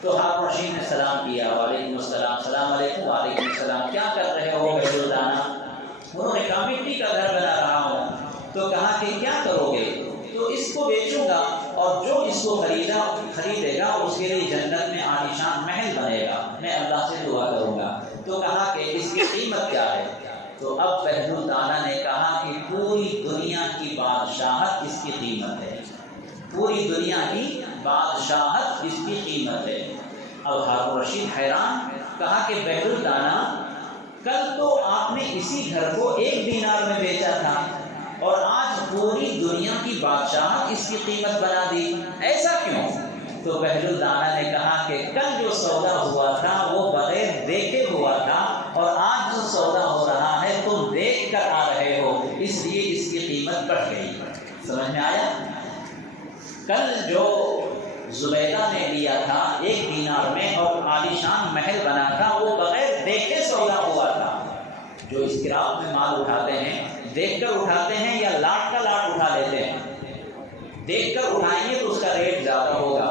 تو ہارون رشید نے سلام کیا، وعلیکم السلام، السلام علیکم، وعلیکم السلام، کیا کر رہے ہو بحر الدانہ؟ انہوں نے کہا مٹی کا گھر بنا رہا ہوں۔ تو کہا کہ کیا کرو گے؟ تو اس کو بیچوں گا اور جو اس کو خریدے گا اس کے لیے جنت میں عالیشان محل بنے گا، میں اللہ سے دعا کروں گا۔ تو کہا کہ اس کی قیمت کیا ہے؟ تو اب بحر الدانہ نے کہا کہ پوری دنیا کی بادشاہت اس کی قیمت ہے، پوری دنیا کی بادشاہت اس کی قیمت ہے۔ اب ہارون رشید حیران، کہا کہ بحر الدانہ کل تو آپ نے اسی گھر کو 1 دینار میں بیچا تھا اور آج پوری دنیا کی بادشاہت اس کی قیمت بنا دی، ایسا کیوں؟ تو بحر الدانہ نے کہا کہ کل جو سودا ہوا تھا وہ بغیر دیکھے ہوا تھا اور آج جو سودا ہو رہا ہے تم دیکھ کر آ رہے ہو، اس لیے اس کی قیمت بڑھ گئی۔ سمجھ میں آیا؟ کل جو زبیدہ نے لیا تھا 1 دینار میں اور عالیشان محل بنا تھا، وہ بغیر دیکھے سودا ہوا تھا۔ جو اس گراف میں مال اٹھاتے ہیں دیکھ کر اٹھاتے ہیں یا لاٹ کا لاٹ اٹھا لیتے ہیں؟ دیکھ کر اٹھائیں گے تو اس کا ریٹ زیادہ ہوگا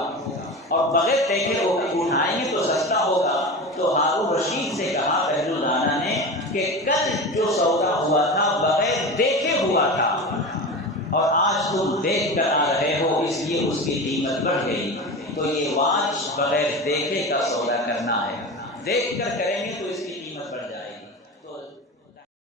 اور بغیر دیکھے اٹھائیں گے تو سستا ہوگا۔ تو ہارون رشید سے کہا بحر الدانہ نے کہ کل جو سودا ہوا تھا بغیر دیکھے ہوا تھا اور آج تم دیکھ کر آ رہے ہو، اس لیے اس کی قیمت بڑھ گئی۔ تو یہ واچ بغیر دیکھے کا سودا کرنا ہے، دیکھ کر کریں گے تو